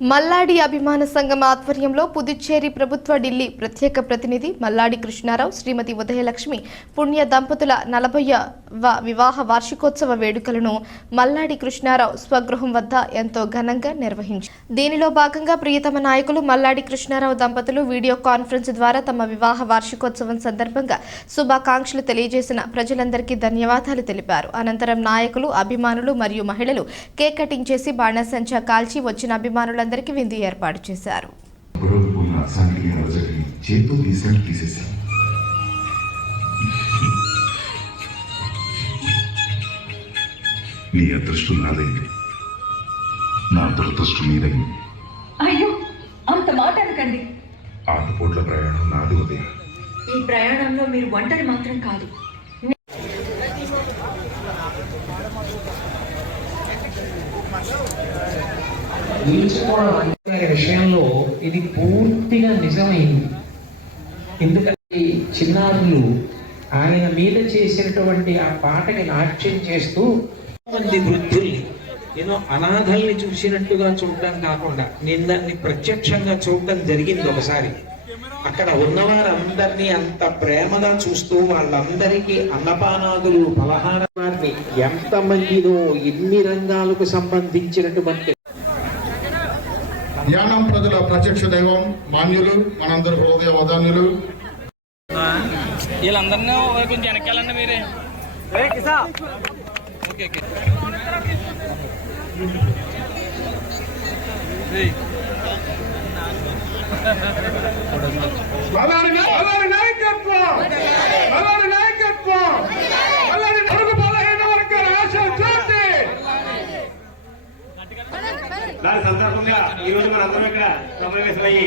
మల్లాడి అభిమాన సంఘం ఆధ్వర్యంలో పుదుచ్చేరి ప్రభుత్వ ఢిల్లీ ప్రత్యేక ప్రతినిధి మల్లాడి కృష్ణారావు శ్రీమతి ఉదయలక్ష్మి పుణ్య దంపతుల నలభై వివాహ వార్షికోత్సవ వేడుకలను మల్లాడి కృష్ణారావు స్వగృహం వద్ద ఎంతో ఘనంగా నిర్వహించారు దీనిలో భాగంగా ప్రియతమ నాయకులు మల్లాడి కృష్ణారావు దంపతులు వీడియో కాన్ఫరెన్స్ ద్వారా తమ వివాహ వార్షికోత్సవం సందర్భంగా శుభాకాంక్షలు తెలియజేసిన ప్రజలందరికీ ధన్యవాదాలు తెలిపారు. అనంతరం నాయకులు అభిమానులు మరియు మహిళలు కేక్ కటింగ్ చేసి బాణసంచా కాల్చి వచ్చిన అభిమానులందరికీ విందు ఏర్పాటు చేశారు. చేతులు తీసేసాను నీ అదృష్టం నాదైంది నా దురదృష్టం నీదైంది అయ్యో అంత మాట అనకండి. ఆటుపోట్ల ప్రయాణం నాది ఉదయం. ఈ ప్రయాణంలో మీరు ఒంటరి మాత్రం కాదు. విషయంలో ఇది పూర్తిగా నిజమైంది. ఎందుకంటే చిన్నారులు ఆయన మీద చేసినటువంటి ఆ పాటకి నాట్యం చేస్తూ మంది వృద్ధుల్ని నేను అనాథల్ని చూసినట్టుగా చూడటం కాకుండా నేను దాన్ని ప్రత్యక్షంగా చూడటం జరిగింది ఒకసారి. అక్కడ ఉన్నవారందరినీ అంత ప్రేమగా చూస్తూ వాళ్ళందరికీ అన్నపానాదులు పలహార వారిని ఎంతమందినో ఎన్ని రంగాలకు సంబంధించినటువంటి యానం ప్రజల ప్రత్యక్ష దైవం మాన్యులు మనందరి హృదయ వదాన్యులు వీళ్ళందరినీ కొంచెం వెనకాలండి మీరే. దాని సందర్భంగా ఈ రోజు మన అందరం ఇక్కడ సమావేశమయ్యి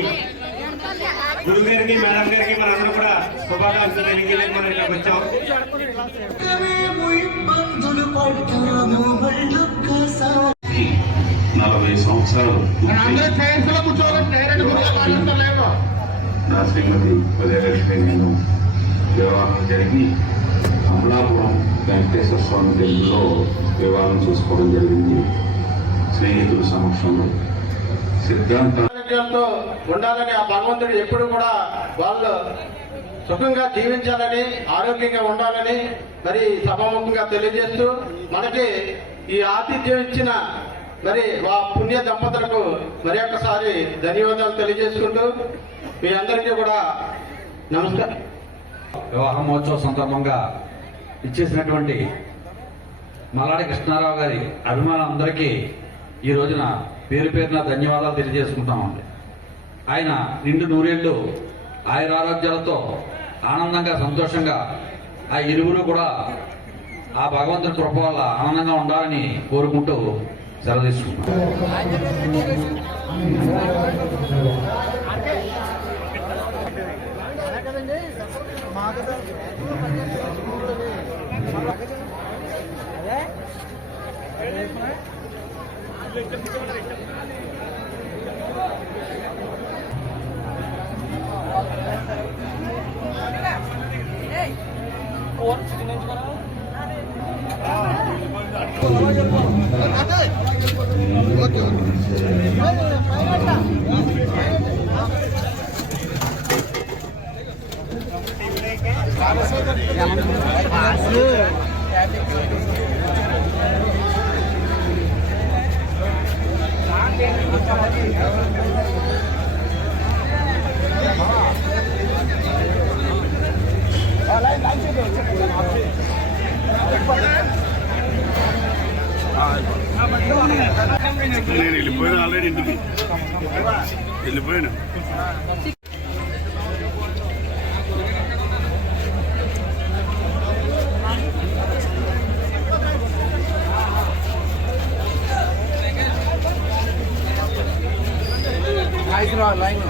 గురువు గారికి మేడం గారికి మన అందరం కూడా శుభాకాంక్షలు తెలియజేయడానికి మనం ఇక్కడికి వచ్చాం. నా శ్రీమతి ఉదయలక్ష్మి నేను వివాహం జరిగి అమలాపురం వెంకటేశ్వర స్వామి టెంపుల్లో వివాహం చేసుకోవడం జరిగింది. స్నేహితుల సమక్షంలో. సిద్ధాంత ఉండాలని ఆ భగవంతుడు ఎప్పుడు కూడా వాళ్ళు సుఖంగా జీవించాలని ఆరోగ్యంగా ఉండాలని మరి సభాముఖంగా తెలియజేస్తూ మనకి ఈ ఆతిథ్యం ఇచ్చిన మరి ఆ పుణ్య దంపతులకు మరి ఒక్కసారి ధన్యవాదాలు తెలియజేసుకుంటూ మీ అందరికీ కూడా నమస్కారం. వివాహ మహోత్సవ సందర్భంగా ఇచ్చేసినటువంటి మల్లాడి కృష్ణారావు గారి అభిమానులందరికీ ఈ రోజున పేరు పేరున ధన్యవాదాలు తెలియజేసుకుంటామండి. ఆయన నిండు నూరేళ్ళు ఆయురారోగ్యాలతో ఆనందంగా సంతోషంగా ఆ ఇరువురు కూడా ఆ భగవంతుడి కృప వల్ల ఆనందంగా ఉండాలని కోరుకుంటూ 잘하겠습니다. 오늘 네. సెలవు తీసుకుంటాం నేను వెళ్ళిపోయాను ఆల్రెడీ ఇంటికి. వెళ్ళిపోయాను. లైన్